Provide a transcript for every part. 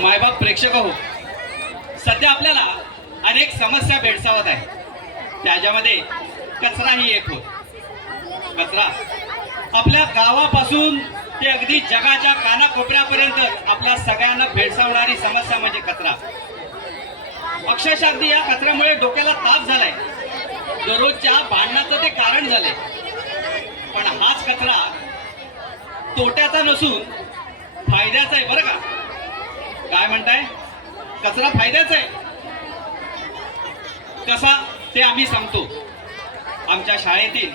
मायबाप प्रेक्षक हो, सध्या आपल्याला अनेक समस्या भेडसावत आहे. त्याच्यामध्ये कचरा ही एक होत. कचरा आपल्या गावापासून ते अगदी जगाच्या कानाकोपऱ्यापर्यंत आपल्या सगळ्यांना भेडसावणारी समस्या म्हणजे कचरा. अक्षरशः अगदी या कचऱ्यामुळे डोक्याला ताप झालाय. दररोजच्या भांडणाचं ते कारण झाले. पण हाच कचरा तोट्याचा नसून फायद्याचा आहे बरं का. काय म्हणताय? कचरा फायद्याचा आहे. कसा ते आम्ही सांगतो. आमच्या शाळेतील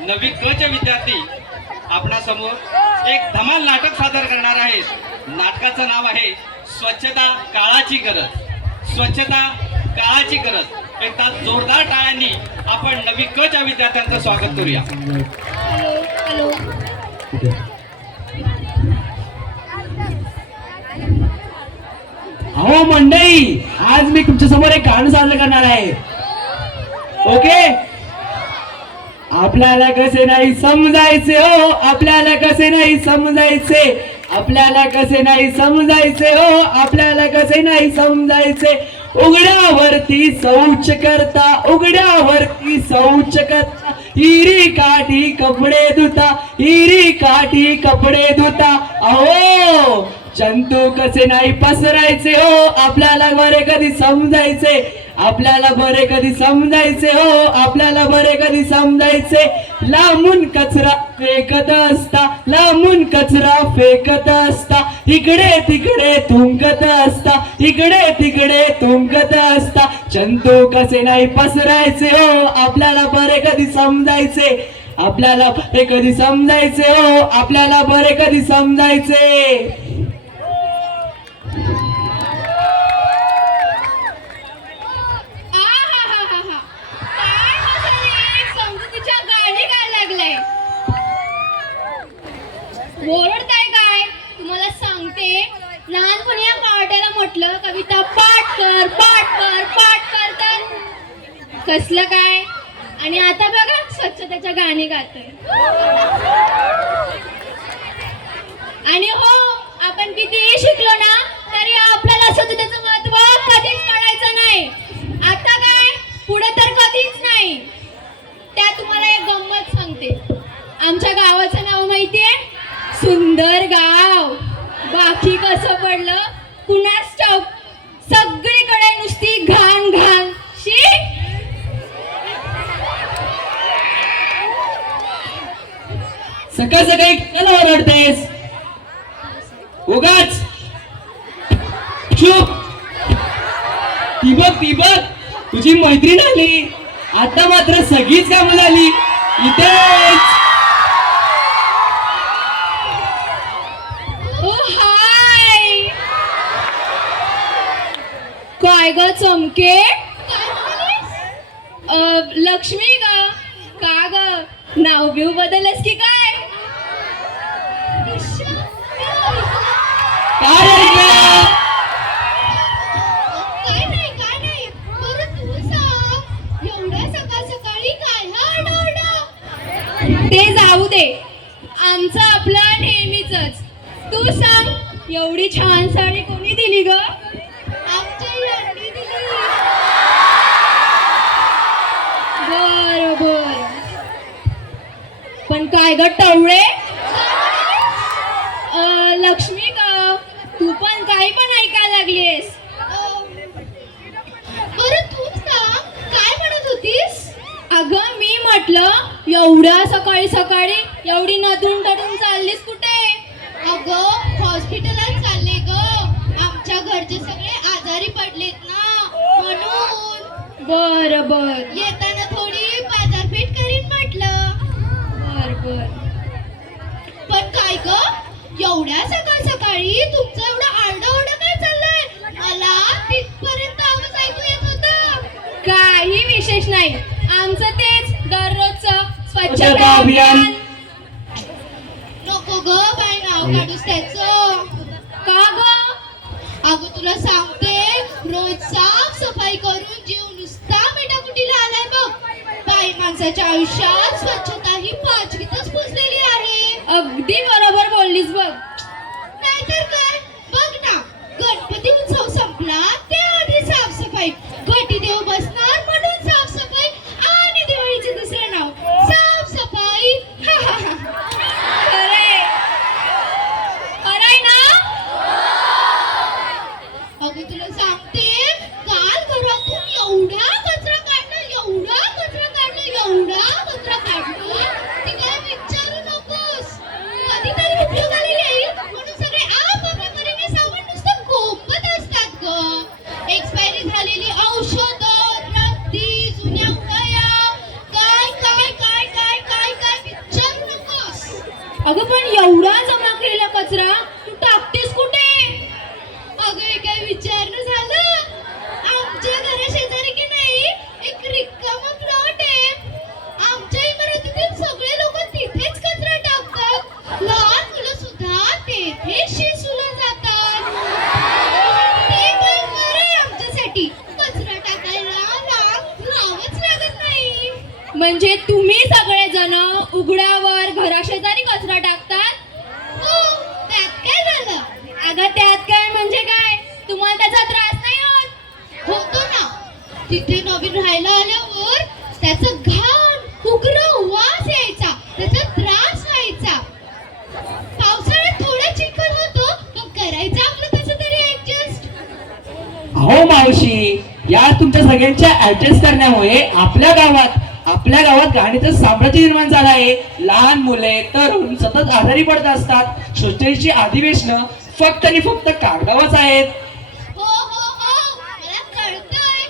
9वी क चे विद्यार्थी आपणासमोर एक धमाल नाटक सादर करणार आहेत. नाटकाचं नाव आहे स्वच्छता काळाची गरज. स्वच्छता काळाची गरज. एकदा जोरदार टाळ्यांनी आपण 9वी क च्या विद्यार्थ्यांचं स्वागत करूया. अहो मंडळी, आज मी तुमच्या समोर एक गाणं सादर करणार आहे. ओके, आपल्याला कसे नाही समजायचे हो, आपल्याला कसे नाही समजायचे, आपल्याला कसे नाही समजायचे हो, आपल्याला कसे नाही समजायचे. उघड्यावरती शौच करता, उघड्यावरती शौच करता, हिरी काठी कपडे धुता, हिरी काठी कपडे धुता. अहो जंतू कसे नाही पसरायचे हो, आपल्याला बरे कधी समजायचे, आपल्याला बरे कधी समजायचे हो, आपल्याला बरे कधी समजायचे. लांबून कचरा फेकत असता, लांबून कचरा फेकत असता, इकडे तिकडे थुंकत असता, इकडे तिकडे थुंकत असता. जंतू कसे नाही पसरायचे हो, आपल्याला बरे कधी समजायचे, आपल्याला बरे कधी समजायचे हो, आपल्याला बरे कधी समजायचे. ओरडताय काय? तुम्हाला सांगते, लहानपणी या पाट्याला म्हटलं कविता पाठ कर, पाठ कर, पाठ कर, तर कसलं काय. आणि आता बघा स्वच्छतेच्या गाणी गातोय. आणि हो, आपण कितीही शिकलो ना तरी आपल्याला स्वच्छतेचं महत्व कधीच कळायचं नाही. आता काय, पुढे तर कधीच नाही. त्या तुम्हाला एक गंमत सांगते. आमच्या गावाचं नाव माहितीये? सुंदर गाव. बाकी कसं पडलं कुणास ठाऊक. सगळीकडे नुसती घाण घाण. शी, सकाळ सकाळी कशाला ओरडतेस? उगाच चुप. ती बघ, ती बघ, तुझी मैत्रीण आली. आता मात्र सगळीच कामं झाली इथेच. काय ग चमके? लक्ष्मी ग. का ग, नाव बिव बदलस की काय? काय नाही, काय नाही. बरं तू सांग, एवढ्या सकाळ सकाळी काय हा आरडाओरडा? ते जाऊ दे, आमचं आपलं नेहमीच. तू सांग, एवढी छान साडी कोणी दिली ग? बर, पण काय ग टवळे? लक्ष्मी ग, तू पण काही पण ऐकायला लागलीस. बरं तू सांग, काय म्हणत होतीस? अगं मी म्हटलं, एवढ्या सकाळी सकाळी एवढी नदून टडून चाललीस कुठे? अगं हॉस्पिटलात चालले ग. आमच्या घरचे सगळे आजारी पडलेत ना, म्हणून. बर, येताना थोडी बाजारपेठ करीन म्हटलं. बर. पण काय ग, एवढ्या सकाळ सकाळी तुमचं एवढं आरडाओरडा काय चाललंय? मला तिथपर्यंत आवाज ऐकू येत होता. काही विशेष नाही, आमचं तेच दररोजचं स्वच्छता अभियान. नको ग बाई, नाव काढूस त्याचं. का ग? अगं तुला सांगते, रोज साफ सफाई करून जीव नुसता मेटाकुटीला आलाय बघ. बाई माणसाच्या आयुष्यात स्वच्छता ही पाचवीतच पुजलेली आहे. अगदी बरोबर बोललीस बघ. नाहीतर काय, बघ ना, गणपती म्हणजे तुम्ही सगळेजण उघड्यावर घराशेजारी कचरा टाकतात? हो, त्यात काय झालं? अगं त्यात काय म्हणजे काय? तुम्हाला त्याचा त्रास नाही होत? होतो ना. तिथे नवीन राहायला आल्यावर त्याचं घाण उग्र वास यायचा, त्याचा त्रास व्हायचा. पावसाळ्यात थोडं चिखल होतो, पण करायचं आपलं कसं तरी ऍडजस्ट. अहो मावशी, या तुमच्या सगळ्यांच्या ऍडजस्ट करण्यामुळे आपल्या गावात घाणीचं साम्राज्य निर्माण झालं आहे. लहान मुले तरुण सतत आजारी पडत असतात. स्वच्छतेची अधिवेशनं फक्त आणि फक्त कागदावरच आहेत. हो हो हो, मला कळतंय,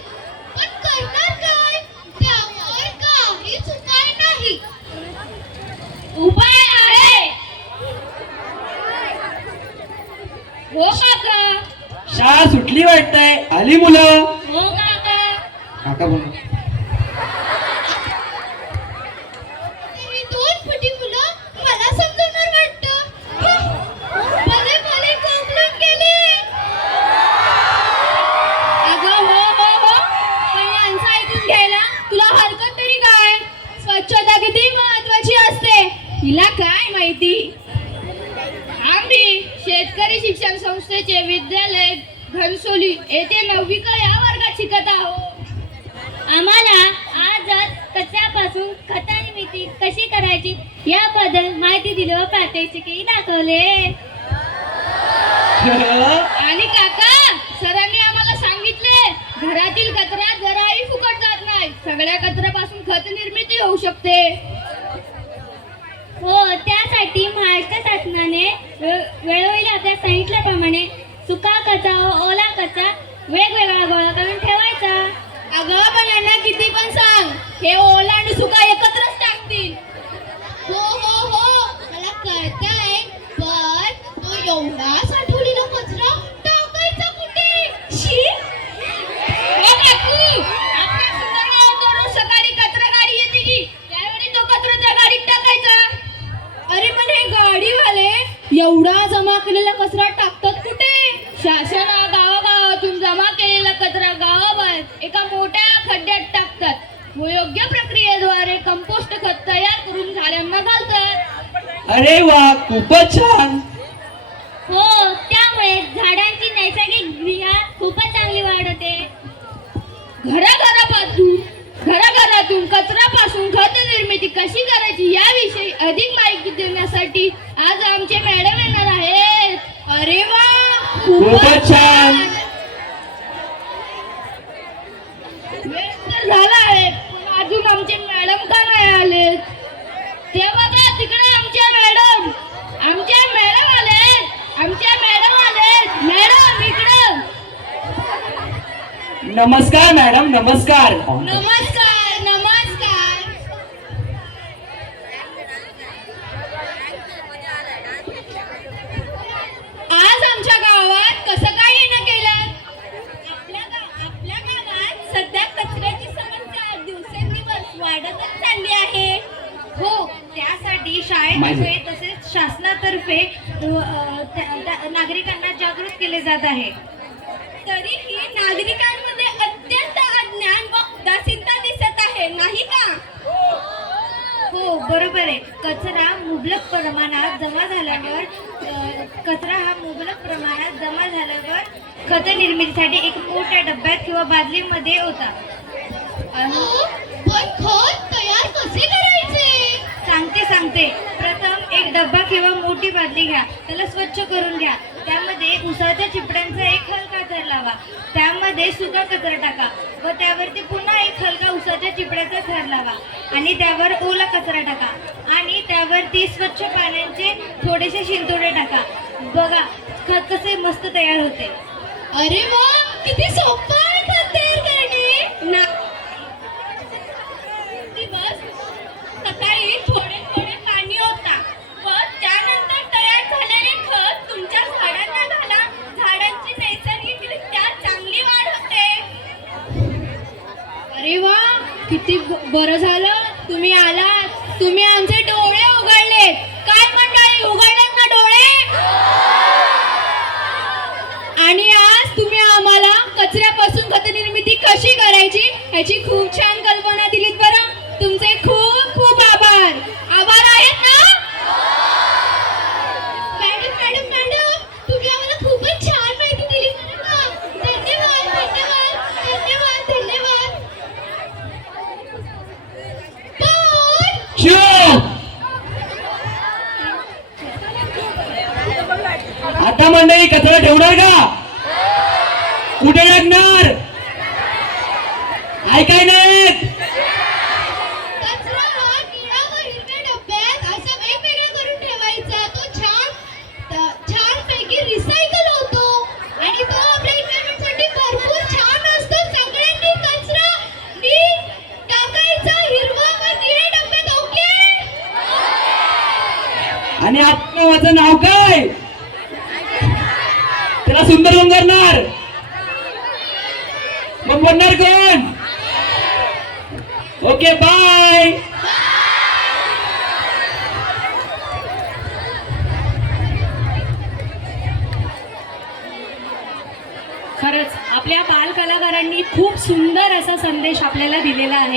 पण करणार काय? त्यावर काहीच उपाय नाही. उपाय आहे. हो काका. शाळा सुटली वाटतंय, आली मुलं. हो काका. काका बोल. ही दोन फुटी मुलं मला समजवणार वाटतं. भले भले कोंबलून गेले. अगं हो हो हो, पण यांचं ऐकून घ्यायला तुला हरकत तरी काय? स्वच्छता किती महत्वाची असते हिला काय माहिती. आम्ही शेतकरी शिक्षण संस्थेचे विद्यालय घनसोली येथे 9वी या वर्गात शिकत आहोत. आम्हाला आजच कचऱ्यापासून खतानिर्मिती कशी करायची याबद्दल माहिती दिली व प्रात्यक्षिकही दाखवले. आणि काका, सरांनी आम्हाला सांगितले घरातील कचरा जराही फुकट जात नाही. सगळ्या कचऱ्यापासून खत निर्मिती होऊ शकते. हो, त्यासाठी महाराष्ट्र शासनाने वेळोवेळी आपल्या सांगितल्याप्रमाणे सुका कचरा व ओला कचरा वेगवेगळा गोळा करून ठेवायचा. अगं पण यांना किती पण सांग, हे ओला आणि सुका एकत्रच टाकतील. हो हो हो, मला कळतंय, पण तो एवढा साठवलेला कचरा टाकायचा कुठे? शी. हो काकू, आपल्या सुंदर गावात रोज सकाळी कचरा गाडी येते की, त्यावेळी तो कचरा त्या गाडीत टाकायचा. अरे पण हे गाडीवाले एवढा जमा केलेला कचरा टाकतात कुठे? शासन गावागावातून जमा केलेला कचरा गावाबाहेर एका मोठ्या खड्ड्यात टाकतात व योग्य प्रक्रियेद्वारे कंपोस्ट खत तयार करून झाडांना घालतात. अरे वा, खूपच छान. हो, त्यामुळे झाडांची नैसर्गिक क्रिया खूपच चांगली वाढ होते. घराघरातून कचऱ्यापासून खत निर्मिती कशी करायची याविषयी अधिक माहिती देण्यासाठी आज आमचे मॅडम येणार आहेत. अरे वा, खूपच छान. वेळ तर झाला आहे, पण अजून आमचे मॅडम का नाही आलेत? ते बघा तिकडे आमच्या मॅडम आलेत. मॅडम इकडं. नमस्कार मॅडम, नमस्कार. नमस्कार नमस्कार. आज आमच्या गावात कसं काय येणं केलं? आपल्या गावात सध्या कचऱ्याची समस्या दिवसेंदिवस वाढतच चालली आहे. हो, त्यासाठी शाळेतर्फे तसेच शासनातर्फे नागरिकांना जागृत केले जात आहे. तरीही नागरिकांमध्ये अत्यंत अज्ञान व उदासीनता दिसत आहे, नाही का? हो, बरोबर आहे. कचरा मुबलक प्रमाणात जमा झाल्यावर खत निर्मितीसाठी एक मोठ्या डब्यात किंवा बादलीमध्ये होता. पण खत तयार कसे करायचे? सांगते. प्रथम एक डब्बा किंवा मोठी बादली घ्या, त्याला स्वच्छ करून घ्या. त्यामध्ये उसाच्या चिपड्यांचा एक हलका थर लावा. त्यामध्ये सुका कचरा टाका व त्यावरती पुन्हा एक हलका उसाच्या चिपड्याचा थर लावा आणि त्यावर ओला कचरा टाका आणि त्यावरती स्वच्छ पाण्याचे थोडेसे शिंतोडे टाका. बघा खत कसे मस्त तयार होते. अरे वा, किती सोपं आहे खत तयार करणे. दिवस सकाळी थोडे पाणी होता व त्यानंतर तयार झालेले खत तुमच्या झाडांना घाला. झाडांची नैसर्गिकरित्या चांगली वाढ होते. अरे वा, किती बरं झालं तुम्ही आलात. तुम्ही आमचे डोळे उघडलेत. काय मंडळी, उघडलेत ना डोळे? आणि आज तुम्ही आम्हाला कचऱ्यापासून खत निर्मिती कशी करायची ह्याची खूप छान कल्पना दिलीत बरं. तुमचे खूप खूप आभार. आभार आहेत ना? मॅडम मॅडम मॅडम, तुम्ही आम्हाला खूपच छान माहिती दिली बरं का. धन्यवाद धन्यवाद धन्यवाद धन्यवाद. पण चुप! आता मंडळी कचरा ठेवणार का? कुठे टाकणार? ऐकाय नाहीत? कचरा हा निळा व हिरव्या डब्यात असा वेगवेगळा करून ठेवायचा. तो छानपैकी रिसायकल होतो आणि तो आपल्या एन्व्हायरमेंटसाठी भरपूर छान असतो. सगळ्यांनी कचरा नीट टाकायचा हिरवा व निळ्या डब्यात. ओके? आणि आपल्या माझं नाव काय? त्याला सुंदर कोण करणार? मग बनणार कोण? Okay bye. खरंच आपल्या बालकलाकारांनी खूप सुंदर असा संदेश आपल्याला दिलेला आहे.